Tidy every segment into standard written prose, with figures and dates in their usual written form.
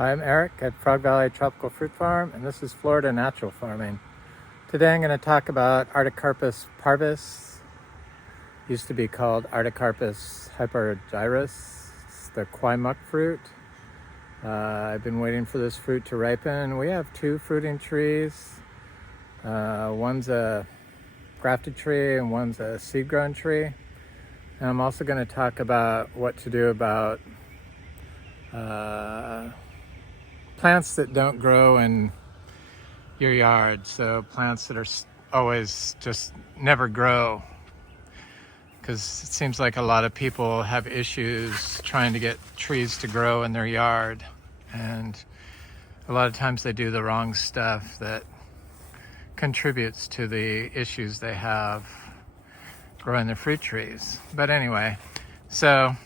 Hi, I'm Eric at Frog Valley Tropical Fruit Farm, and this is Florida Natural Farming. Today I'm going to talk about Artocarpus parvus. Used to be called Artocarpus hypergyrus. It's the Kwai Muk fruit. I've been waiting for this fruit to ripen. We have two fruiting trees. One's a grafted tree and one's a seed-grown tree. And I'm also going to talk about what to do about plants that don't grow in your yard. So plants that are always just never grow, because it seems like a lot of people have issues trying to get trees to grow in their yard, and a lot of times they do the wrong stuff that contributes to the issues they have growing their fruit trees. But anyway, so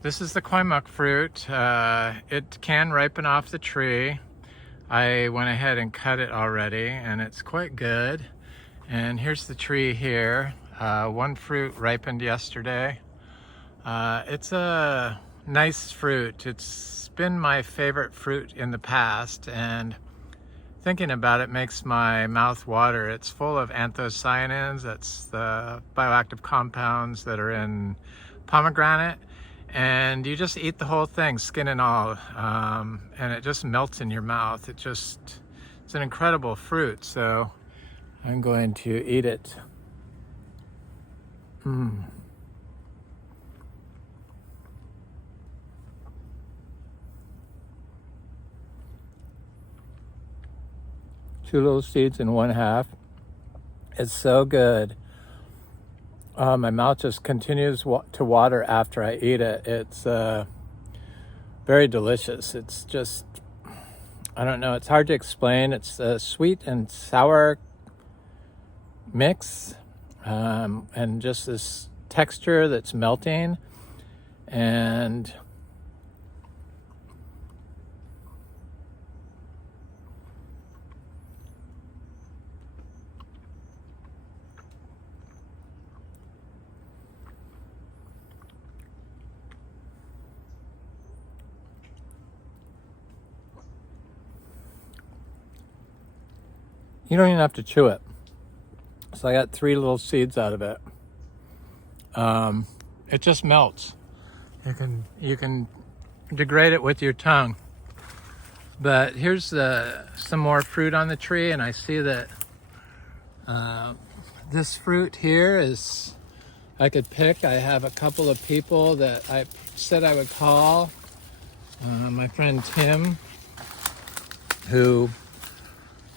this is the Kwai Muk fruit. It can ripen off the tree. I went ahead and cut it already, and it's quite good. And here's the tree here. One fruit ripened yesterday. It's a nice fruit. It's been my favorite fruit in the past, and thinking about it makes my mouth water. It's full of anthocyanins. That's the bioactive compounds that are in pomegranate. And you just eat the whole thing, skin and all, and it just melts in your mouth. It's an incredible fruit, so I'm going to eat it. Two little seeds in one half. It's so good. My mouth just continues to water after I eat it. It's very delicious. It's just, I don't know, it's hard to explain. It's a sweet and sour mix, and just this texture that's melting. And you don't even have to chew it. So I got 3 little seeds out of it. It just melts. You can degrade it with your tongue. But here's some more fruit on the tree, and I see that this fruit here is, I could pick. I have a couple of people that I said I would call. My friend Tim, who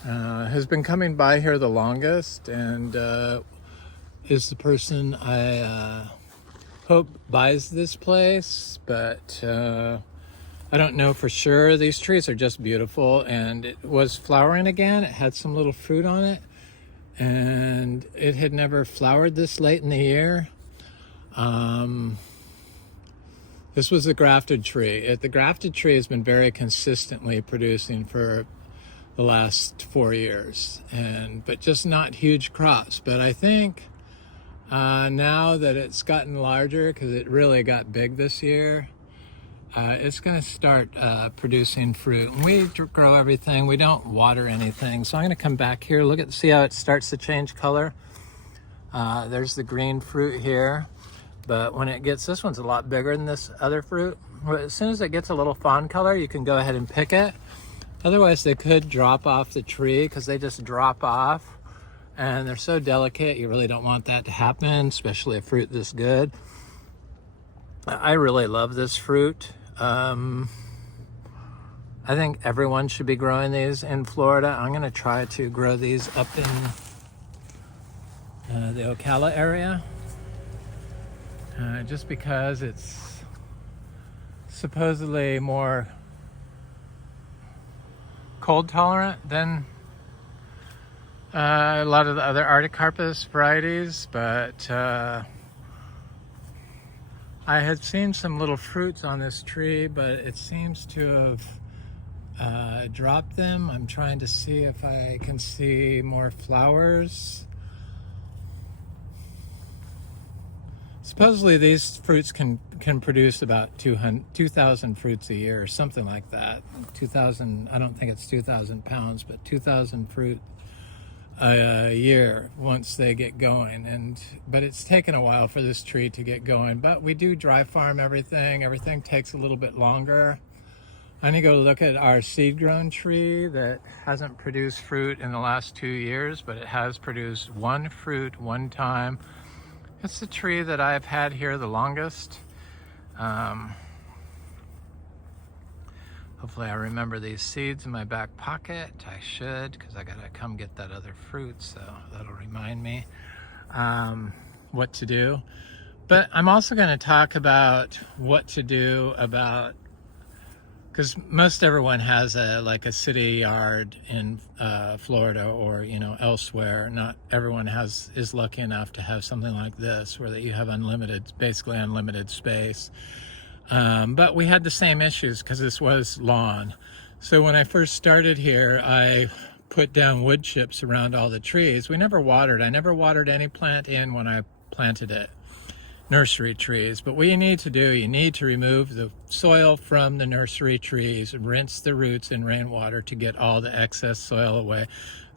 has been coming by here the longest, and is the person I hope buys this place, but I don't know for sure. These trees are just beautiful, and it was flowering again. It had some little fruit on it, and it had never flowered this late in the year. This was a grafted tree. The grafted tree has been very consistently producing for the last 4 years, but just not huge crops. But I think now that it's gotten larger, because it really got big this year, it's going to start producing fruit. And we grow everything. We don't water anything. So I'm going to come back here, see how it starts to change color. There's the green fruit here. But when it gets, this one's a lot bigger than this other fruit. As soon as it gets a little fawn color, you can go ahead and pick it. Otherwise, they could drop off the tree, because they just drop off, and they're so delicate. You really don't want that to happen, especially a fruit this good. I really love this fruit. I think everyone should be growing these in Florida. I'm going to try to grow these up in the Ocala area, just because it's supposedly more cold tolerant than a lot of the other Artocarpus varieties. But I had seen some little fruits on this tree, but it seems to have dropped them. I'm trying to see if I can see more flowers. It's supposedly these fruits can produce about 2,000 fruits a year or something like that. 2,000, I don't think it's 2,000 pounds, but 2,000 fruit a year once they get going. But it's taken a while for this tree to get going. But we do dry farm everything. Everything takes a little bit longer. I'm gonna go look at our seed grown tree that hasn't produced fruit in the last 2 years, but it has produced one fruit one time. It's the tree that I've had here the longest. Hopefully I remember these seeds in my back pocket. I should, because I gotta come get that other fruit, so that'll remind me what to do. But I'm also gonna talk about what to do about, because most everyone has like a city yard in Florida or elsewhere. Not everyone is lucky enough to have something like this where that you have basically unlimited space. But we had the same issues because this was lawn. So when I first started here, I put down wood chips around all the trees. We never watered. I never watered any plant in when I planted it. Nursery trees. But what you need to do, you need to remove the soil from the nursery trees, rinse the roots in rainwater to get all the excess soil away.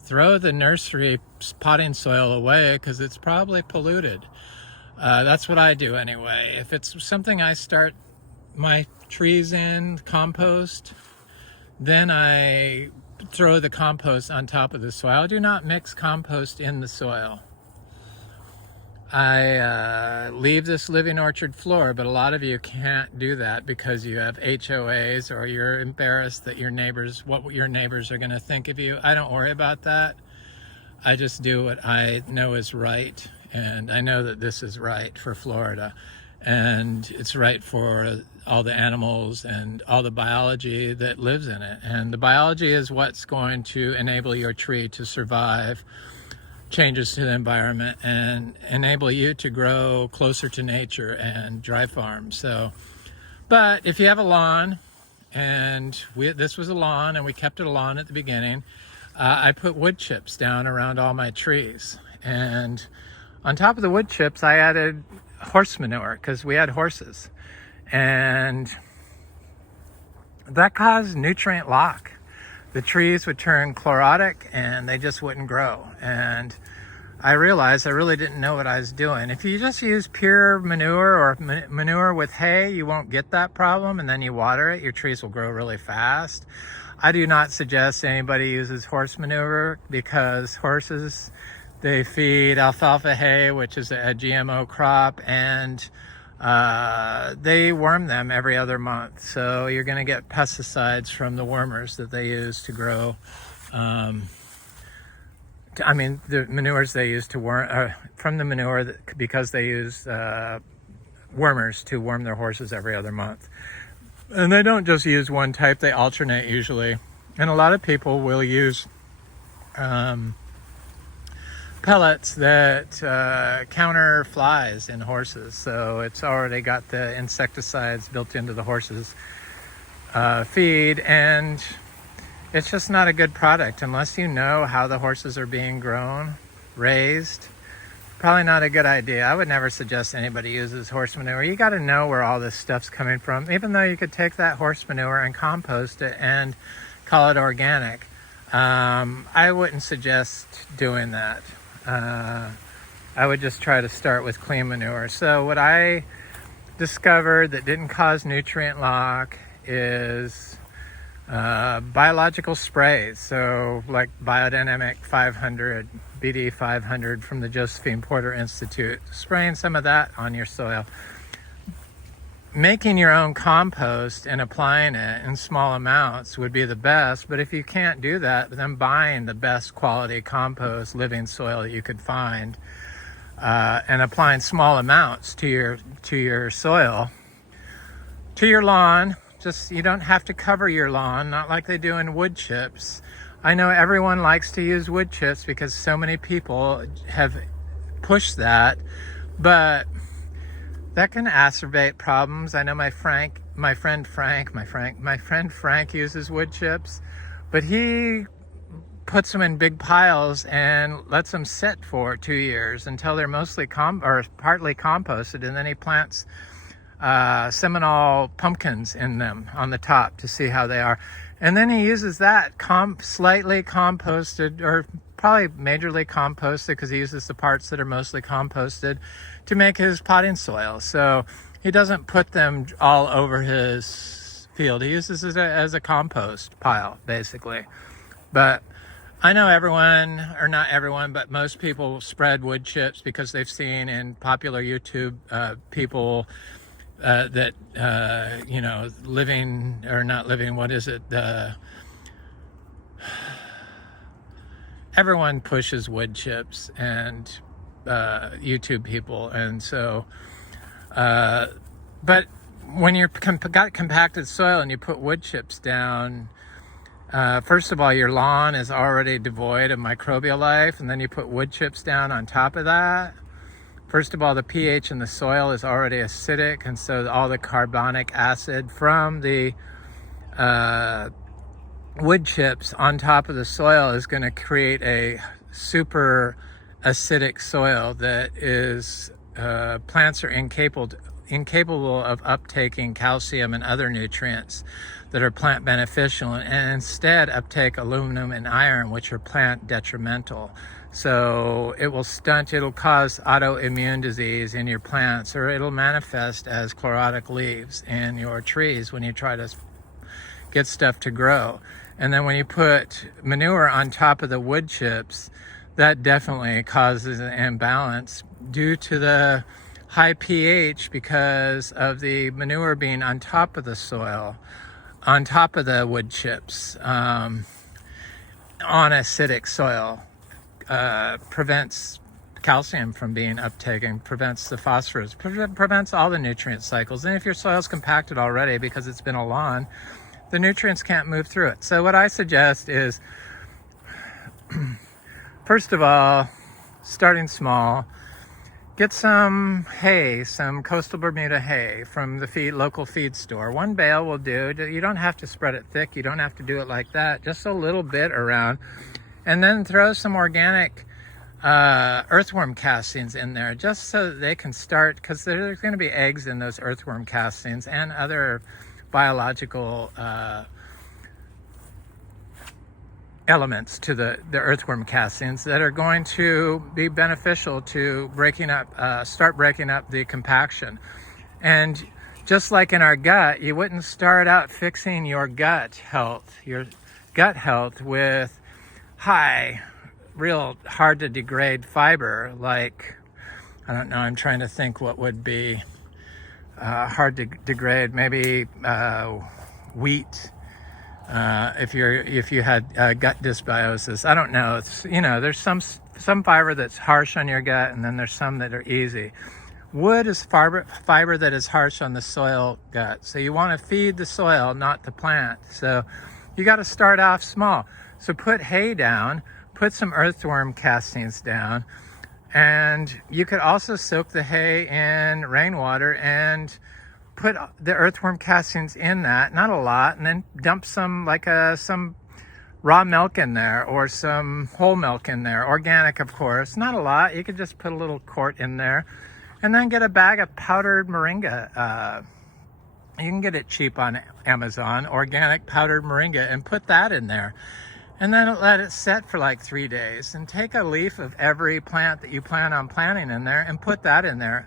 Throw the nursery potting soil away because it's probably polluted. That's what I do anyway. If it's something I start my trees in, compost, then I throw the compost on top of the soil. I do not mix compost in the soil. I leave this living orchard floor, but a lot of you can't do that because you have HOAs or you're embarrassed that what your neighbors are going to think of you. I don't worry about that. I just do what I know is right, and I know that this is right for Florida, and it's right for all the animals and all the biology that lives in it. And the biology is what's going to enable your tree to survive changes to the environment and enable you to grow closer to nature and dry farm. So, but if you have a lawn, and this was a lawn and we kept it a lawn at the beginning, I put wood chips down around all my trees. And on top of the wood chips, I added horse manure because we had horses. And that caused nutrient lock. The trees would turn chlorotic and they just wouldn't grow. And I realized I really didn't know what I was doing. If you just use pure manure or manure with hay, you won't get that problem, and then you water it, your trees will grow really fast. I do not suggest anybody uses horse manure because horses, they feed alfalfa hay, which is a GMO crop, and they worm them every other month. So you're going to get pesticides from the wormers that they use to grow. The manures they use to worm, from the manure because they use wormers to worm their horses every other month. And they don't just use one type, they alternate usually. And a lot of people will use pellets that counter flies in horses. So it's already got the insecticides built into the horses' feed, and it's just not a good product unless you know how the horses are being raised. Probably not a good idea. I would never suggest anybody uses horse manure. You got to know where all this stuff's coming from, even though you could take that horse manure and compost it and call it organic. I wouldn't suggest doing that. I would just try to start with clean manure. So what I discovered that didn't cause nutrient lock is biological sprays. So like Biodynamic 500, BD 500 from the Josephine Porter Institute, spraying some of that on your soil. Making your own compost and applying it in small amounts would be the best, but if you can't do that, then buying the best quality compost, living soil that you could find, and applying small amounts to your soil, to your lawn. Just, you don't have to cover your lawn, not like they do in wood chips. I know everyone likes to use wood chips because so many people have pushed that, but that can exacerbate problems. I know my friend Frank uses wood chips, but he puts them in big piles and lets them sit for 2 years until they're mostly or partly composted, and then he plants Seminole pumpkins in them on the top to see how they are. And then he uses that slightly composted, or probably majorly composted, because he uses the parts that are mostly composted to make his potting soil. So he doesn't put them all over his field. He uses it as a compost pile, basically. But I know everyone, or not everyone, but most people spread wood chips because they've seen in popular YouTube people that, you know, living or not living, what is it? Everyone pushes wood chips, and YouTube people. And so, but when you've got compacted soil and you put wood chips down, first of all, your lawn is already devoid of microbial life, and then you put wood chips down on top of that. First of all, the pH in the soil is already acidic, and so all the carbonic acid from the wood chips on top of the soil is going to create a super acidic soil that is plants are incapable of uptaking calcium and other nutrients that are plant beneficial, and instead uptake aluminum and iron, which are plant detrimental. So it will it'll cause autoimmune disease in your plants, or it'll manifest as chlorotic leaves in your trees when you try to get stuff to grow. And then when you put manure on top of the wood chips, that definitely causes an imbalance due to the high pH, because of the manure being on top of the soil, on top of the wood chips, on acidic soil. Prevents calcium from being uptaken, prevents the phosphorus, prevents all the nutrient cycles. And if your soil's compacted already because it's been a lawn, the nutrients can't move through it. So what I suggest is, first of all, starting small, get some hay, some coastal Bermuda hay from the local feed store. 1 bale will do. You don't have to spread it thick. You don't have to do it like that. Just a little bit around. And then throw some organic earthworm castings in there, just so that they can start, because there's going to be eggs in those earthworm castings and other biological elements to the earthworm castings that are going to be beneficial to start breaking up the compaction. And just like in our gut, you wouldn't start out fixing your gut health with real hard to degrade fiber, like, I don't know, I'm trying to think what would be hard to degrade. Maybe wheat, if you had gut dysbiosis. I don't know. It's, you know, there's some fiber that's harsh on your gut, and then there's some that are easy. Wood is fiber that is harsh on the soil gut. So you want to feed the soil, not the plant. So you got to start off small. So put hay down, put some earthworm castings down, and you could also soak the hay in rainwater and put the earthworm castings in that, not a lot, and then dump some some raw milk in there, or some whole milk in there, organic of course, not a lot. You could just put a little quart in there, and then get a bag of powdered moringa. You can get it cheap on Amazon, organic powdered moringa, and put that in there. And then let it set for like 3 days, and take a leaf of every plant that you plan on planting in there and put that in there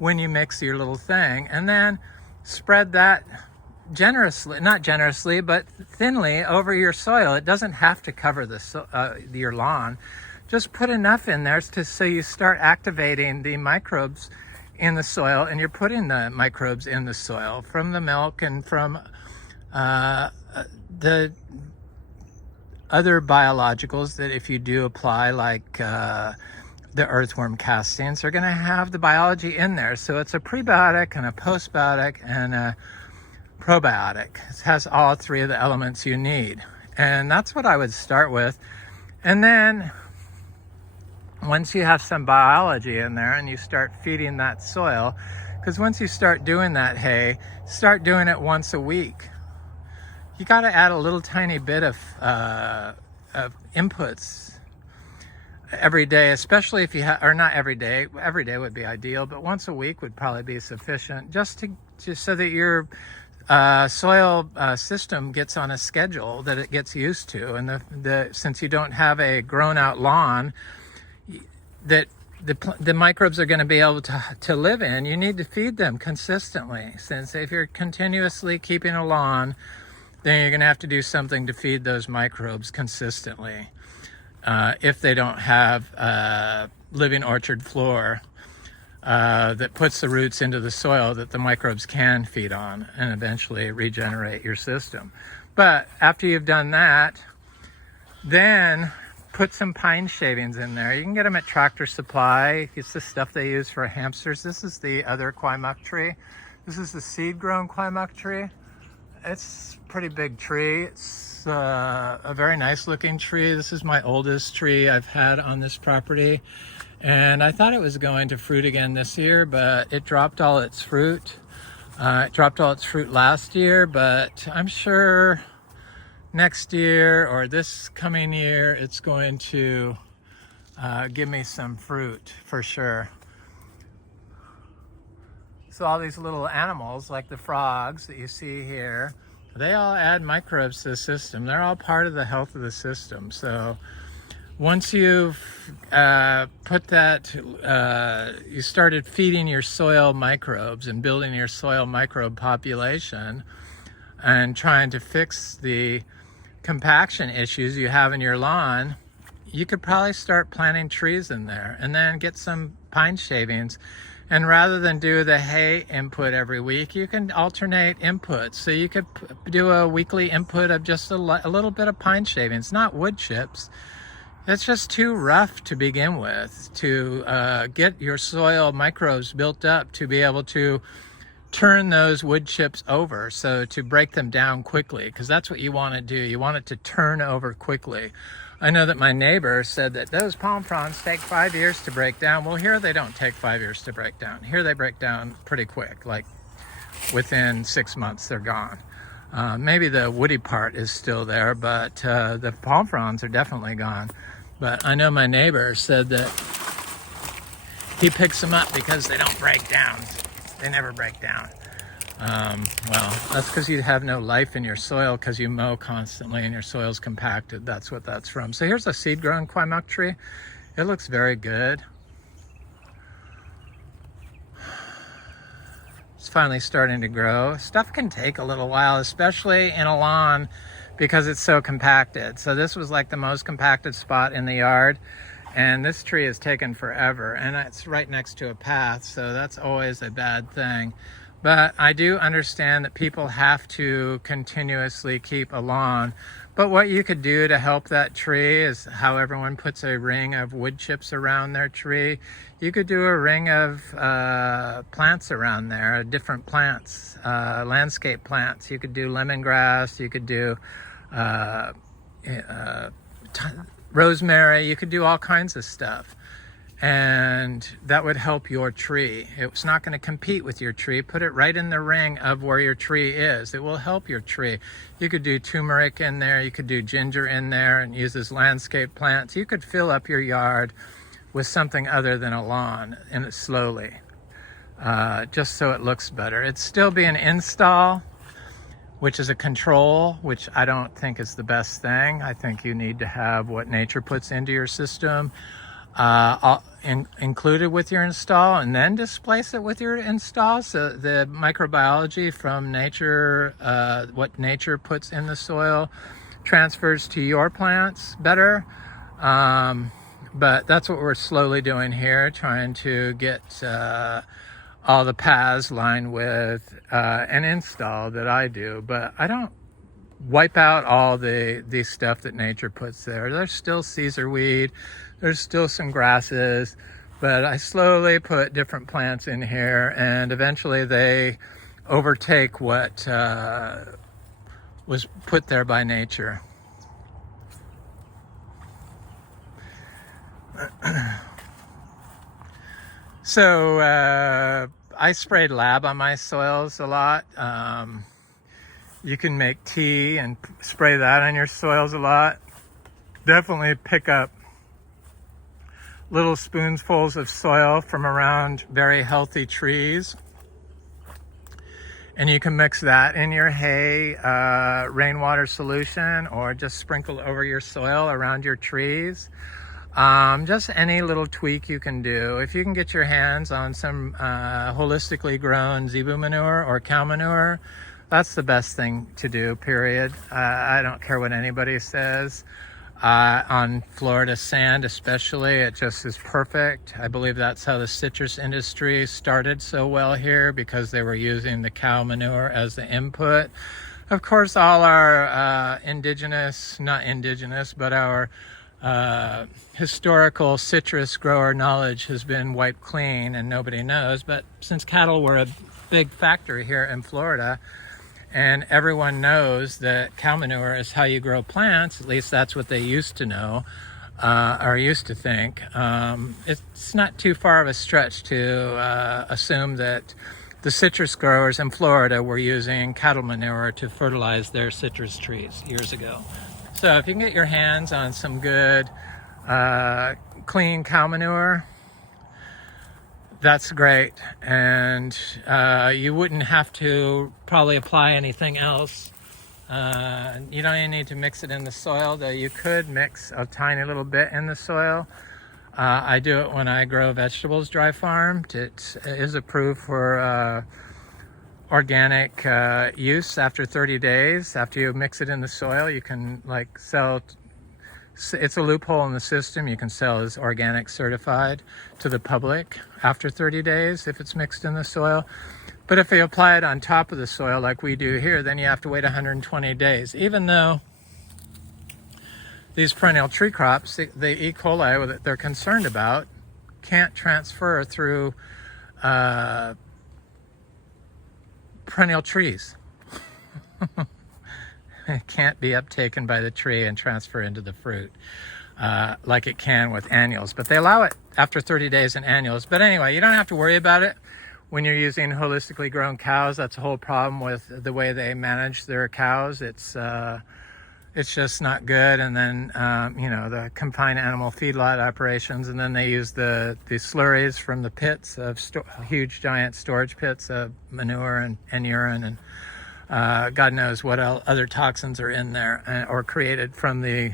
when you mix your little thing. And then spread that not generously, but thinly over your soil. It doesn't have to cover your lawn. Just put enough in there so you start activating the microbes in the soil, and you're putting the microbes in the soil from the milk and from the other biologicals that, if you do apply, like the earthworm castings, are going to have the biology in there. So it's a prebiotic and a postbiotic and a probiotic. It has all 3 of the elements you need. And that's what I would start with. And then once you have some biology in there and you start feeding that soil, because once you start doing that hay, start doing it once a week. You got to add a little tiny bit of inputs every day, especially if you have, or not every day would be ideal, but once a week would probably be sufficient, just so that your soil system gets on a schedule that it gets used to. And since you don't have a grown out lawn that the microbes are going to be able to live in, you need to feed them consistently. Since if you're continuously keeping a lawn, then you're going to have to do something to feed those microbes consistently. If they don't have living orchard floor that puts the roots into the soil that the microbes can feed on and eventually regenerate your system. But after you've done that, then put some pine shavings in there. You can get them at Tractor Supply. It's the stuff they use for hamsters. This is the other Kwai Muk tree. This is the seed-grown Kwai Muk tree. It's a pretty big tree. It's a very nice looking tree. This is my oldest tree I've had on this property. And I thought it was going to fruit again this year, but it dropped all its fruit. It dropped all its fruit last year, but I'm sure next year or this coming year, it's going to give me some fruit for sure. So all these little animals, like the frogs that you see here, they all add microbes to the system. They're all part of the health of the system. So once you've put that, you started feeding your soil microbes and building your soil microbe population and trying to fix the compaction issues you have in your lawn, you could probably start planting trees in there and then get some pine shavings. And rather than do the hay input every week, you can alternate inputs. So you could do a weekly input of just a little bit of pine shavings, not wood chips. It's just too rough to begin with to get your soil microbes built up to be able to turn those wood chips over, so to break them down quickly, because that's what you want to do. You want it to turn over quickly. I know that my neighbor said that those palm fronds take 5 years to break down. Well, here they don't take 5 years to break down. Here they break down pretty quick, like within 6 months they're gone. Maybe the woody part is still there, but the palm fronds are definitely gone. But I know my neighbor said that he picks them up because they don't break down. They never break down. Well, that's because you have no life in your soil because you mow constantly and your soil's compacted. That's what that's from. So here's a seed-grown Kwai Muk tree. It looks very good. It's finally starting to grow. Stuff can take a little while, especially in a lawn because it's so compacted. So this was like the most compacted spot in the yard. And this tree has taken forever, and it's right next to a path, so that's always a bad thing. But I do understand that people have to continuously keep a lawn. But what you could do to help that tree is how everyone puts a ring of wood chips around their tree. You could do a ring of plants around there, different plants, landscape plants. You could do lemongrass, you could do rosemary, you could do all kinds of stuff, and that would help your tree. It's not going to compete with your tree. Put it right in the ring of where your tree is. It will help your tree. You could do turmeric in there, you could do ginger in there and use as landscape plants. You could fill up your yard with something other than a lawn, and slowly, just so it looks better. It'd still be an install, which is a control, which I don't think is the best thing. I think you need to have what nature puts into your system included with your install, and then displace it with your install. So the microbiology from nature, what nature puts in the soil, transfers to your plants better. But that's what we're slowly doing here, trying to get all the paths lined with an install that I do. But I don't wipe out all the stuff that nature puts there. There's still Caesar weed, there's still some grasses, but I slowly put different plants in here, and eventually they overtake what was put there by nature. So I sprayed lab on my soils a lot. You can make tea and spray that on your soils a lot. definitely pick up little spoonfuls of soil from around very healthy trees. And you can mix that in your hay, rainwater solution, or just sprinkle over your soil around your trees. Just any little tweak you can do. If you can get your hands on some holistically grown zebu manure or cow manure, that's the best thing to do, period. I don't care what anybody says. On Florida sand especially, it just is perfect. I believe that's how the citrus industry started so well here, because they were using the cow manure as the input. Of course, all our our historical citrus grower knowledge has been wiped clean and nobody knows. But since cattle were a big factor here in Florida, and everyone knows that cow manure is how you grow plants, at least that's what they used to know, or used to think. It's not too far of a stretch to assume that the citrus growers in Florida were using cattle manure to fertilize their citrus trees years ago. So if you can get your hands on some good, clean cow manure, that's great. And you wouldn't have to probably apply anything else. You don't even need to mix it in the soil, though you could mix a tiny little bit in the soil. I do it when I grow vegetables dry farmed. It is approved for organic use after 30 days. After you mix it in the soil, you can sell. It's a loophole in the system. You can sell as organic certified to the public after 30 days if it's mixed in the soil. But if you apply it on top of the soil like we do here, then you have to wait 120 days. Even though these perennial tree crops, the E. coli that they're concerned about, can't transfer through perennial trees. It can't be uptaken by the tree and transfer into the fruit like it can with annuals. But they allow it after 30 days in annuals. But anyway, you don't have to worry about it when you're using holistically grown cows. That's a whole problem with the way they manage their cows. It's just not good. And then, the confined animal feedlot operations, and then they use the slurries from the pits of huge giant storage pits of manure and urine, and God knows what other toxins are in there or created from the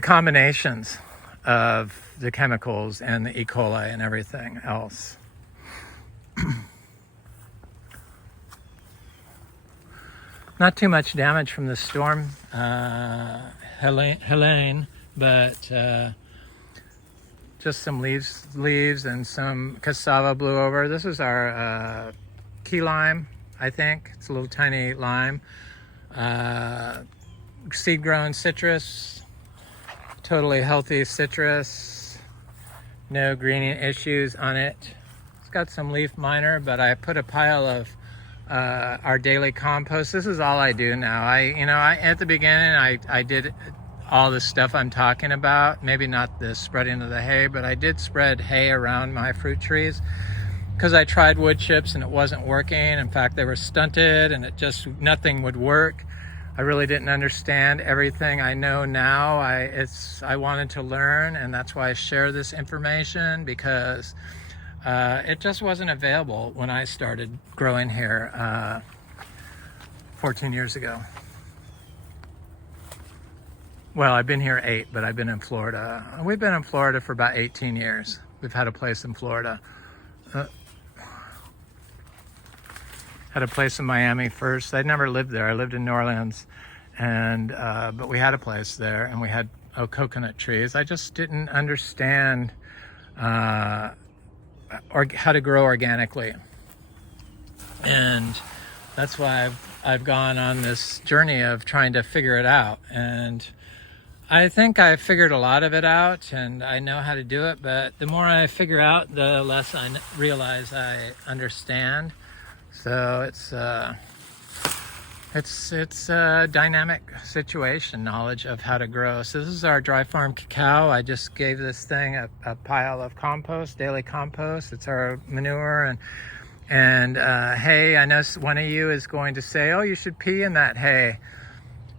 combinations of the chemicals and the E. coli and everything else. Not too much damage from the storm, Helene, but just some leaves and some cassava blew over. This is our key lime, I think. It's a little tiny lime. Seed-grown citrus, totally healthy citrus. No greening issues on it. It's got some leaf miner, but I put a pile of our daily compost. This is all I do now. I at the beginning I did all the stuff I'm talking about. Maybe not the spreading of the hay, but I did spread hay around my fruit trees because I tried wood chips and it wasn't working. In fact, they were stunted and nothing would work. I really didn't understand everything I know now. I wanted to learn, and that's why I share this information, because it just wasn't available when I started growing here 14 years ago. Well, I've been here 8, but I've been in Florida. We've been in Florida for about 18 years. We've had a place in Florida. Had a place in Miami first. I'd never lived there. I lived in New Orleans, but we had a place there, and we had coconut trees. I just didn't understand how to grow organically, and that's why I've gone on this journey of trying to figure it out. And I think I figured a lot of it out, and I know how to do it. But the more I figure out, the less I realize I understand. So it's a dynamic situation, knowledge of how to grow. So this is our dry farm cacao. I just gave this thing a pile of compost, daily compost. It's our manure and hay. I know one of you is going to say, "Oh, you should pee in that hay."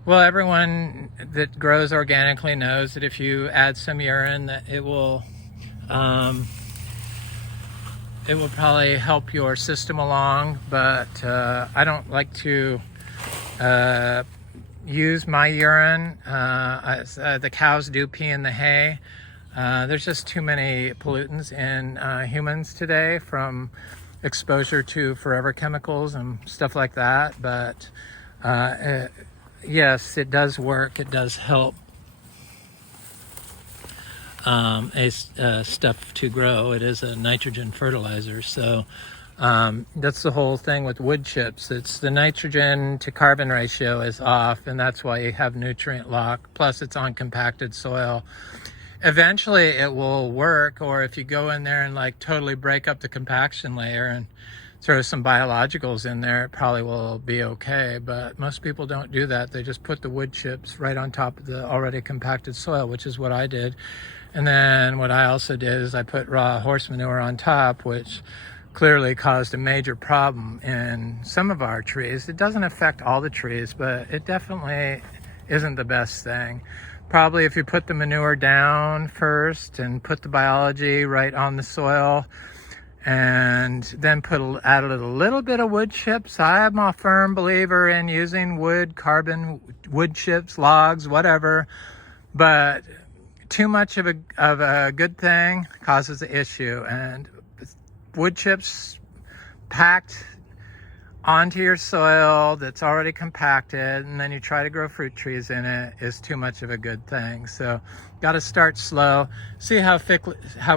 Well, everyone that grows organically knows that if you add some urine, that it will probably help your system along. But I don't like to use my urine. The cows do pee in the hay. There's just too many pollutants in humans today from exposure to forever chemicals and stuff like that. But yes, it does work. It does help stuff to grow. It is a nitrogen fertilizer. So that's the whole thing with wood chips. It's the nitrogen to carbon ratio is off, and that's why you have nutrient lock. Plus, it's on compacted soil. Eventually, it will work. Or if you go in there and like totally break up the compaction layer and throw some biologicals in there, it probably will be okay. But most people don't do that. They just put the wood chips right on top of the already compacted soil, which is what I did. And then what I also did is I put raw horse manure on top, which clearly caused a major problem in some of our trees. It doesn't affect all the trees, but it definitely isn't the best thing. Probably if you put the manure down first and put the biology right on the soil, and then add a little bit of wood chips. I'm a firm believer in using wood chips, logs, whatever. But too much of a good thing causes an issue. And wood chips packed onto your soil that's already compacted, and then you try to grow fruit trees in it, is too much of a good thing. So got to start slow, see how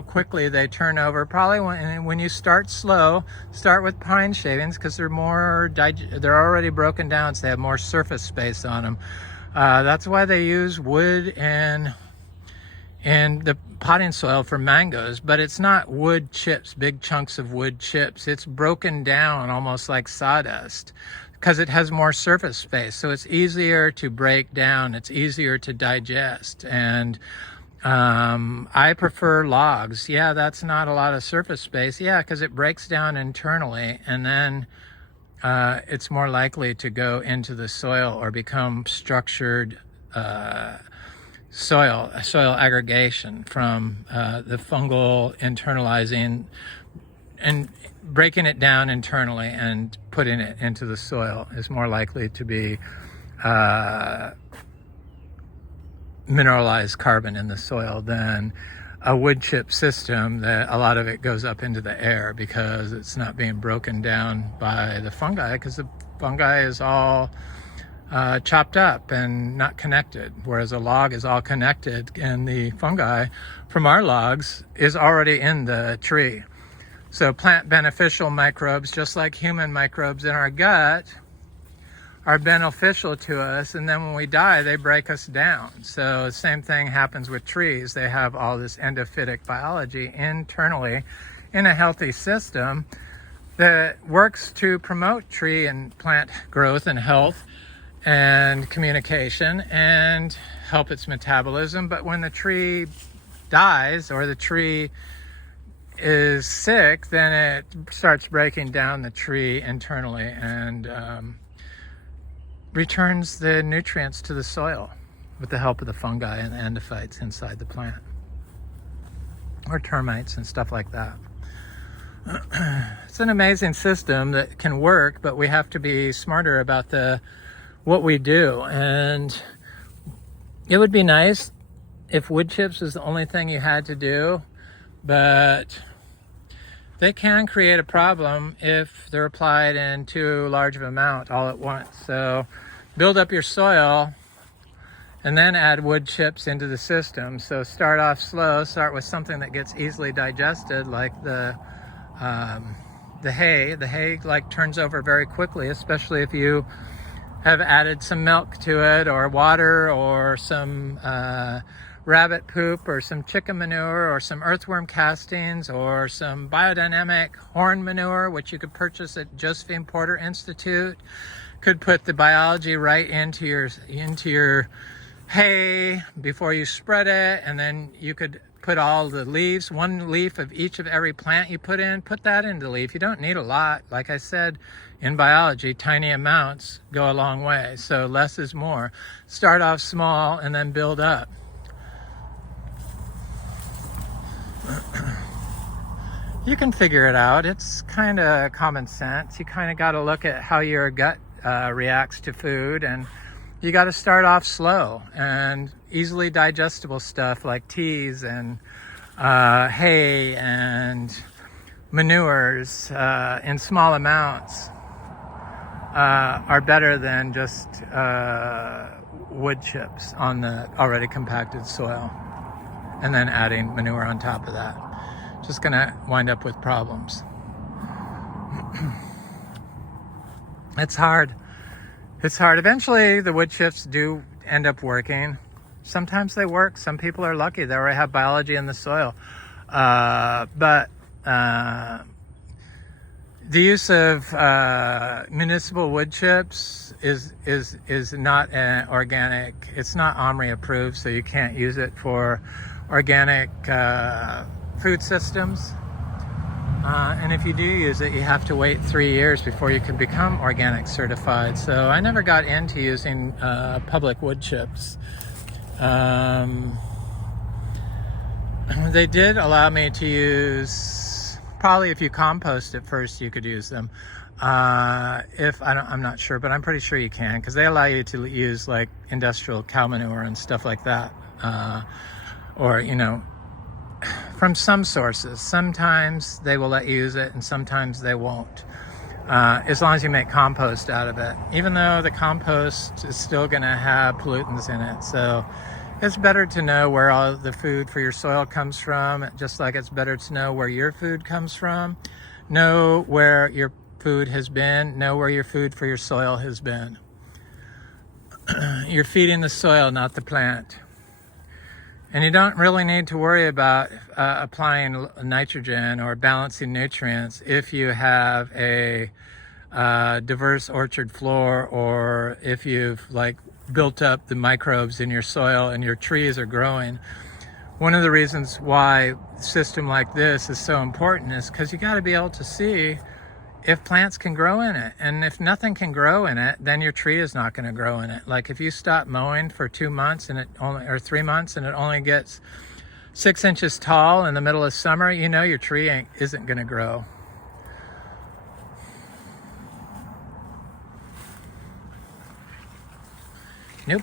quickly they turn over. Probably when you start slow, start with pine shavings, because they're already broken down, so they have more surface space on them. That's why they use wood and the potting soil for mangoes, but it's not wood chips, big chunks of wood chips. It's broken down almost like sawdust because it has more surface space. So it's easier to break down. It's easier to digest. And I prefer logs. Yeah, that's not a lot of surface space. Yeah, because it breaks down internally, and then it's more likely to go into the soil or become structured soil aggregation from the fungal internalizing and breaking it down internally and putting it into the soil is more likely to be mineralized carbon in the soil than a wood chip system that a lot of it goes up into the air because it's not being broken down by the fungi, because the fungi is all chopped up and not connected, whereas a log is all connected, and the fungi from our logs is already in the tree. So plant beneficial microbes, just like human microbes in our gut, are beneficial to us, and then when we die, they break us down. So the same thing happens with trees. They have all this endophytic biology internally in a healthy system that works to promote tree and plant growth and health and communication and help its metabolism. But when the tree dies or the tree is sick, then it starts breaking down the tree internally and returns the nutrients to the soil with the help of the fungi and the endophytes inside the plant, or termites and stuff like that. It's an amazing system that can work, but we have to be smarter about what we do. And it would be nice if wood chips was the only thing you had to do, but they can create a problem if they're applied in too large of an amount all at once. So build up your soil and then add wood chips into the system. So start off slow, start with something that gets easily digested, like the hay. The hay like turns over very quickly, especially if you have added some milk to it, or water, or some rabbit poop, or some chicken manure, or some earthworm castings, or some biodynamic horn manure, which you could purchase at Josephine Porter Institute. Could put the biology right into your hay before you spread it, and then you could put all the leaves, one leaf of each of every plant you put in, put that into leaf. You don't need a lot. Like I said, in biology, tiny amounts go a long way. So less is more. Start off small and then build up. You can figure it out. It's kind of common sense. You kind of got to look at how your gut reacts to food, and you got to start off slow and easily digestible stuff like teas and hay and manures in small amounts are better than just wood chips on the already compacted soil and then adding manure on top of that. Just gonna wind up with problems. It's hard. It's hard. Eventually the wood chips do end up working. Sometimes they work. Some people are lucky. They already have biology in the soil. But the use of municipal wood chips is not organic. It's not OMRI approved, so you can't use it for organic food systems. And if you do use it, you have to wait 3 years before you can become organic certified. So I never got into using public wood chips. They did allow me to use, probably if you compost it first, you could use them. I'm not sure, but I'm pretty sure you can, because they allow you to use like industrial cow manure and stuff like that. Or, you know, from some sources. Sometimes they will let you use it and sometimes they won't. As long as you make compost out of it. Even though the compost is still going to have pollutants in it. So it's better to know where all the food for your soil comes from, just like it's better to know where your food comes from. Know where your food has been. Know where your food for your soil has been. You're feeding the soil, not the plant. And you don't really need to worry about applying nitrogen or balancing nutrients if you have a diverse orchard floor, or if you've like built up the microbes in your soil and your trees are growing. One of the reasons why a system like this is so important is because you got to be able to see if plants can grow in it. And if nothing can grow in it, then your tree is not going to grow in it. Like if you stop mowing for 2 months and or 3 months and it only gets 6 inches tall in the middle of summer, you know your tree isn't going to grow. Nope.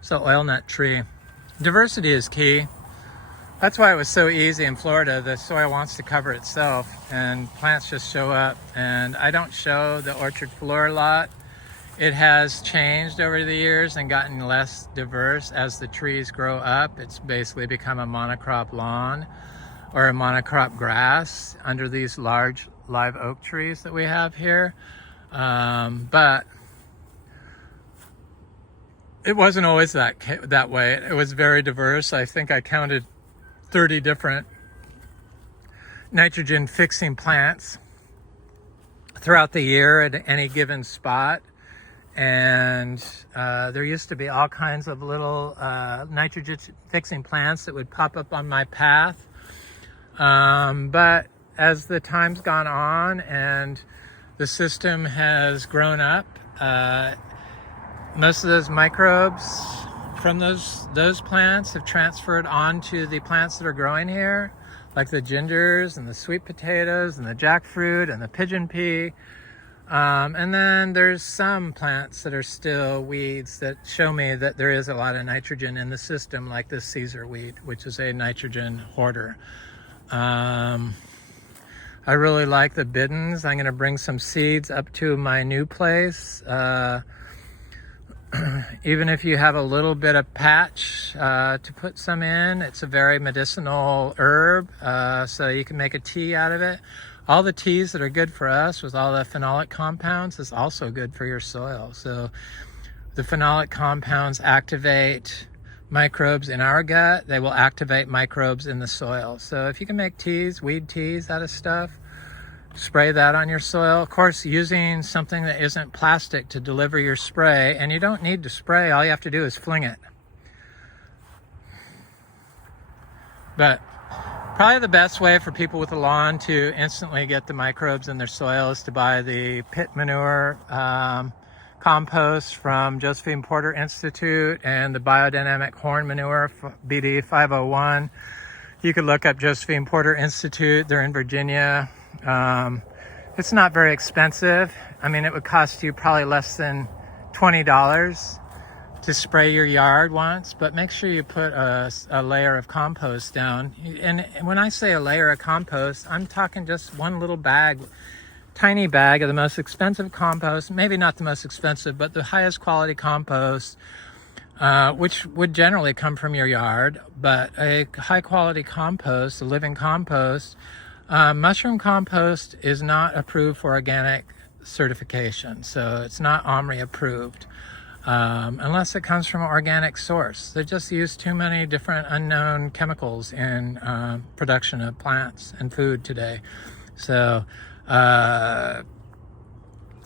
So oil nut tree. Diversity is key. That's why it was so easy in Florida. The soil wants to cover itself and plants just show up. And I don't show the orchard floor a lot. It has changed over the years and gotten less diverse as the trees grow up. It's basically become a monocrop lawn or a monocrop grass under these large live oak trees that we have here. But it wasn't always that way. It was very diverse. I think I counted 30 different nitrogen fixing plants throughout the year at any given spot. And there used to be all kinds of little nitrogen fixing plants that would pop up on my path. But as the time's gone on and the system has grown up, most of those microbes from those plants have transferred onto the plants that are growing here, like the gingers and the sweet potatoes and the jackfruit and the pigeon pea. And then there's some plants that are still weeds that show me that there is a lot of nitrogen in the system, like this Caesar weed, which is a nitrogen hoarder. I really like the biddens. I'm going to bring some seeds up to my new place. Even if you have a little bit of patch to put some in, it's a very medicinal herb, so you can make a tea out of it. All the teas that are good for us with all the phenolic compounds is also good for your soil. So the phenolic compounds activate microbes in our gut. They will activate microbes in the soil. So if you can make teas, weed teas out of stuff, spray that on your soil. Of course, using something that isn't plastic to deliver your spray, and you don't need to spray, all you have to do is fling it. But probably the best way for people with a lawn to instantly get the microbes in their soil is to buy the pit manure compost from Josephine Porter Institute and the biodynamic horn manure, BD 501. You could look up Josephine Porter Institute. They're in Virginia. It's not very expensive. I mean, it would cost you probably less than $20 to spray your yard once, but make sure you put a layer of compost down. And when I say a layer of compost, I'm talking just one little bag, tiny bag of the most expensive compost, maybe not the most expensive, but the highest quality compost, which would generally come from your yard, but a high quality compost, a living compost. Mushroom compost is not approved for organic certification, so it's not OMRI approved. Unless it comes from an organic source. They just use too many different unknown chemicals in production of plants and food today. So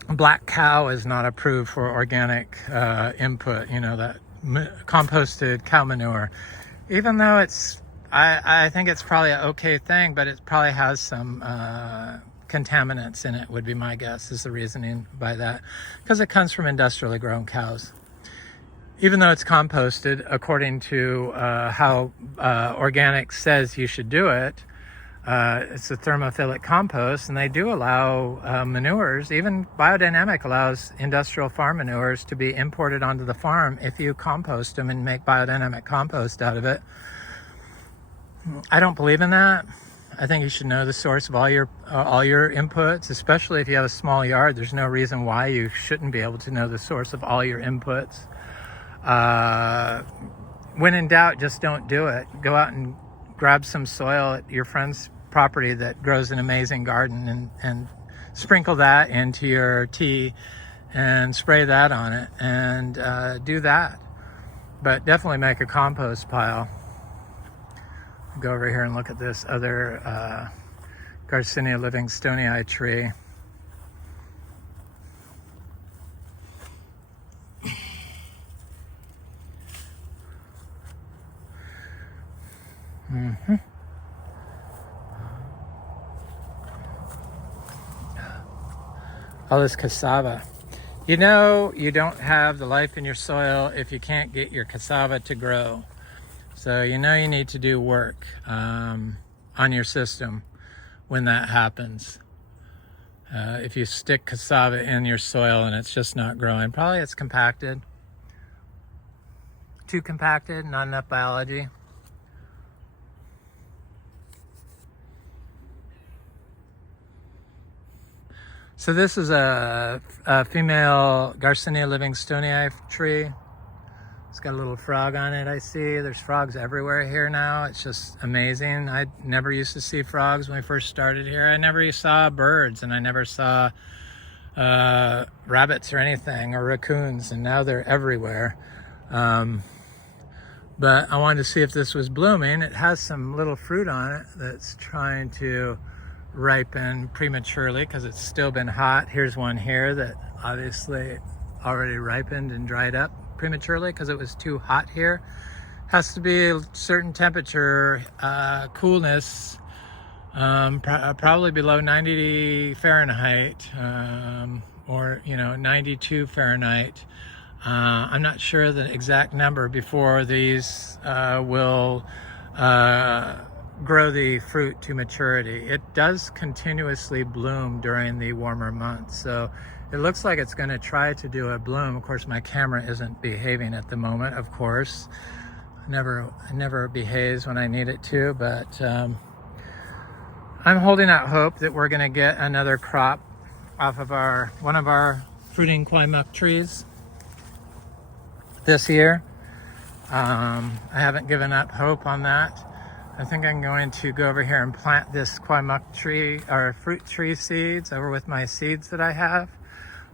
black cow is not approved for organic input, you know, that composted cow manure. Even though it's, I think it's probably an okay thing, but it probably has some contaminants in it, would be my guess, is the reasoning by that, because it comes from industrially grown cows. Even though it's composted according to how organic says you should do it, it's a thermophilic compost, and they do allow manures. Even biodynamic allows industrial farm manures to be imported onto the farm if you compost them and make biodynamic compost out of it. I don't believe in that. I think you should know the source of all your inputs, especially if you have a small yard. There's no reason why you shouldn't be able to know the source of all your inputs. When in doubt, just don't do it. Go out and grab some soil at your friend's property that grows an amazing garden and sprinkle that into your tea and spray that on it and do that. But definitely make a compost pile. Go over here and look at this other Garcinia livingstonii tree. Mm-hmm. All this cassava. You know, you don't have the life in your soil if you can't get your cassava to grow. So you know you need to do work on your system when that happens. If you stick cassava in your soil and it's just not growing, probably it's compacted. Too compacted, not enough biology. So this is a female Garcinia livingstonii tree. It's got a little frog on it, I see. There's frogs everywhere here now. It's just amazing. I never used to see frogs when we first started here. I never saw birds, and I never saw rabbits or anything, or raccoons, and now they're everywhere. But I wanted to see if this was blooming. It has some little fruit on it that's trying to ripen prematurely because it's still been hot. Here's one here that obviously already ripened and dried up prematurely because it was too hot here. Has to be a certain temperature, coolness, probably below 90 Fahrenheit, or 92 Fahrenheit. I'm not sure the exact number before these will grow the fruit to maturity. It does continuously bloom during the warmer months, so it looks like it's going to try to do a bloom. Of course, my camera isn't behaving at the moment, of course. It never behaves when I need it to, but I'm holding out hope that we're going to get another crop off of one of our fruiting Kwai Muk trees this year. I haven't given up hope on that. I think I'm going to go over here and plant this Kwai Muk tree, or fruit tree seeds, over with my seeds that I have.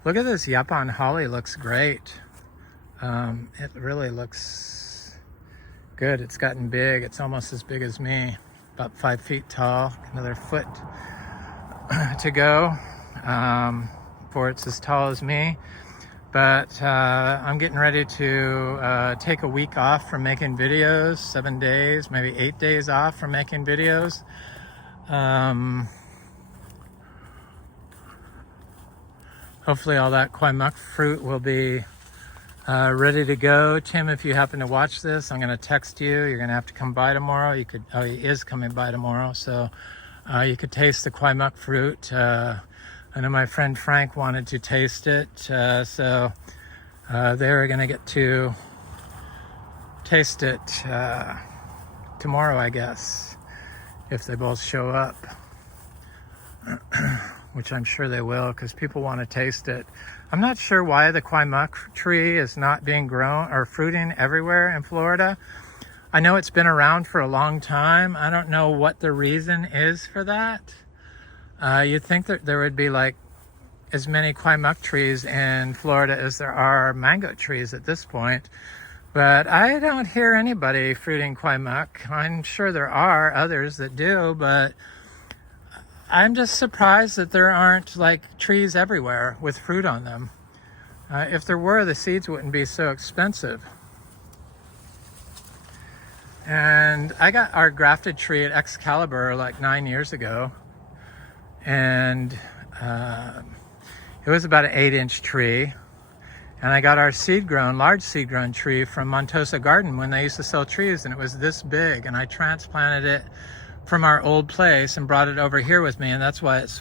Look at this Yaupon holly, looks great. It really looks good. It's gotten big. It's almost as big as me, about 5 feet tall, another foot to go, for it's as tall as me. But I'm getting ready to take a week off from making videos, 7 days, maybe 8 days off from making videos. Hopefully all that Kwai Muk fruit will be ready to go. Tim, if you happen to watch this, I'm going to text you. You're going to have to come by tomorrow. He is coming by tomorrow, so you could taste the Kwai Muk fruit. I know my friend Frank wanted to taste it, so they're going to get to taste it tomorrow, I guess, if they both show up, which I'm sure they will, because people want to taste it. I'm not sure why the Kwai Muk tree is not being grown or fruiting everywhere in Florida. I know it's been around for a long time. I don't know what the reason is for that. You'd think that there would be like as many Kwai Muk trees in Florida as there are mango trees at this point, but I don't hear anybody fruiting Kwai Muk. I'm sure there are others that do, but I'm just surprised that there aren't like trees everywhere with fruit on them. If there were, the seeds wouldn't be so expensive. And I got our grafted tree at Excalibur like 9 years ago, and it was about an 8-inch tree. And I got our large seed grown tree from Montosa Garden when they used to sell trees, and it was this big, and I transplanted it from our old place and brought it over here with me, and that's why it's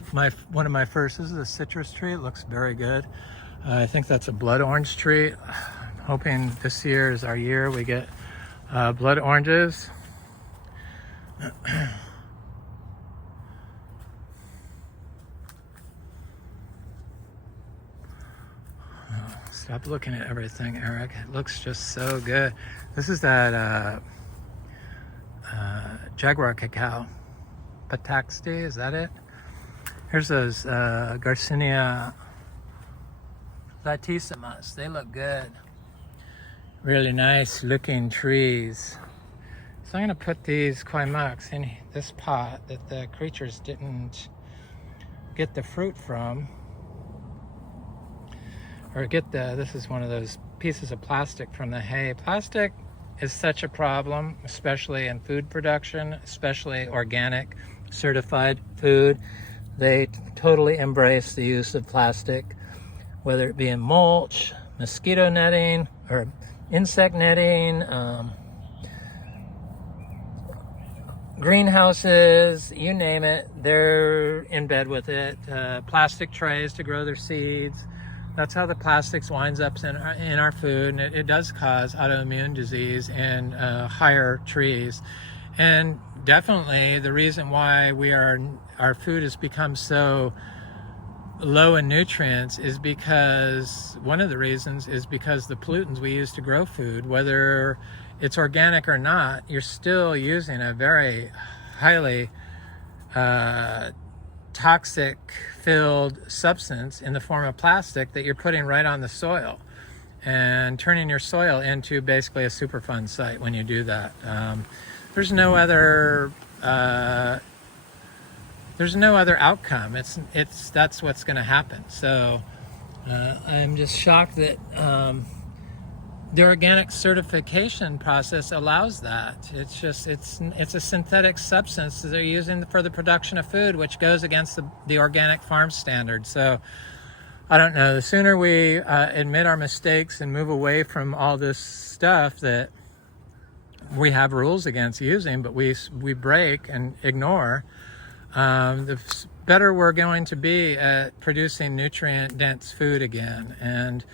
one of my first. This is a citrus tree. It looks very good. I think that's a blood orange tree. I'm hoping this year is our year we get blood oranges. Stop looking at everything, Eric. It looks just so good. This is that Jaguar cacao. Pataxti, is that it? Here's those Garcinia latissimas. They look good. Really nice looking trees. So I'm going to put these Kwai Muks in this pot that the creatures didn't get the fruit from. Or this is one of those pieces of plastic from the hay. Plastic is such a problem, especially in food production, especially organic certified food. They totally embrace the use of plastic, whether it be in mulch, mosquito netting, or insect netting, greenhouses, you name it, they're in bed with it. Plastic trays to grow their seeds. That's how the plastics winds up in our food, and it does cause autoimmune disease in higher trees. And definitely the reason why our food has become so low in nutrients is because one of the reasons is because the pollutants we use to grow food, whether it's organic or not, you're still using a very highly toxic filled substance in the form of plastic that you're putting right on the soil and turning your soil into basically a Superfund site when you do that. There's no other outcome. That's what's going to happen. So I'm just shocked that the organic certification process allows that. It's a synthetic substance that they're using for the production of food, which goes against the organic farm standard. So I don't know. The sooner we admit our mistakes and move away from all this stuff that we have rules against using, but we break and ignore, the better we're going to be at producing nutrient-dense food again. And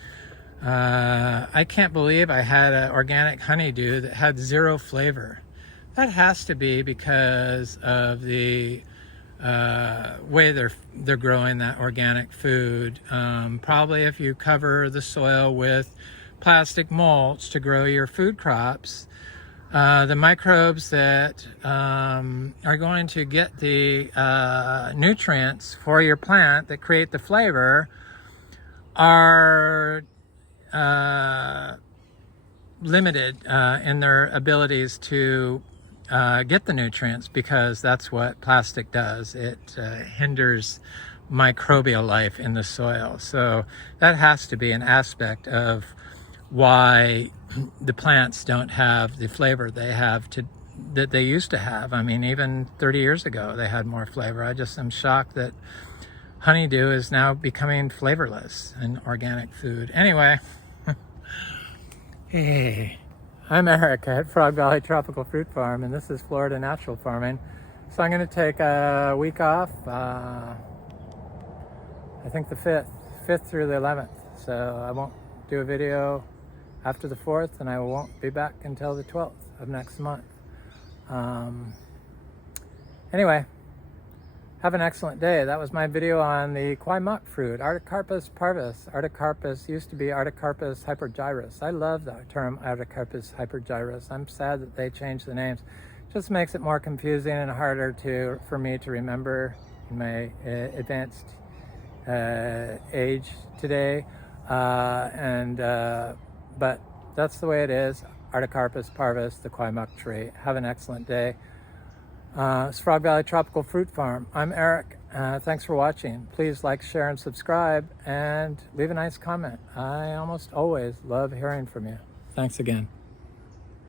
I can't believe I had an organic honeydew that had 0 flavor. That has to be because of the way they're growing that organic food. Probably if you cover the soil with plastic mulch to grow your food crops, the microbes that are going to get the nutrients for your plant that create the flavor are limited in their abilities to get the nutrients, because that's what plastic does. It hinders microbial life in the soil. So that has to be an aspect of why the plants don't have the flavor they have that they used to have. I mean, even 30 years ago, they had more flavor. I just am shocked that honeydew is now becoming flavorless in organic food. Anyway, hey, I'm Eric at Frog Valley Tropical Fruit Farm, and this is Florida Natural Farming. So I'm going to take a week off, I think the 5th through the 11th. So I won't do a video after the 4th, and I won't be back until the 12th of next month. Anyway, have an excellent day. That was my video on the Kwai Muk fruit, Artocarpus parvus. Artocarpus used to be Artocarpus hypergyrus. I love the term Artocarpus hypergyrus. I'm sad that they changed the names. Just makes it more confusing and harder for me to remember in my advanced age today. But that's the way it is. Artocarpus parvus, the Kwai Muk tree. Have an excellent day. It's Frog Valley Tropical Fruit Farm. I'm Eric. Thanks for watching. Please like, share, and subscribe, and leave a nice comment. I almost always love hearing from you. Thanks again.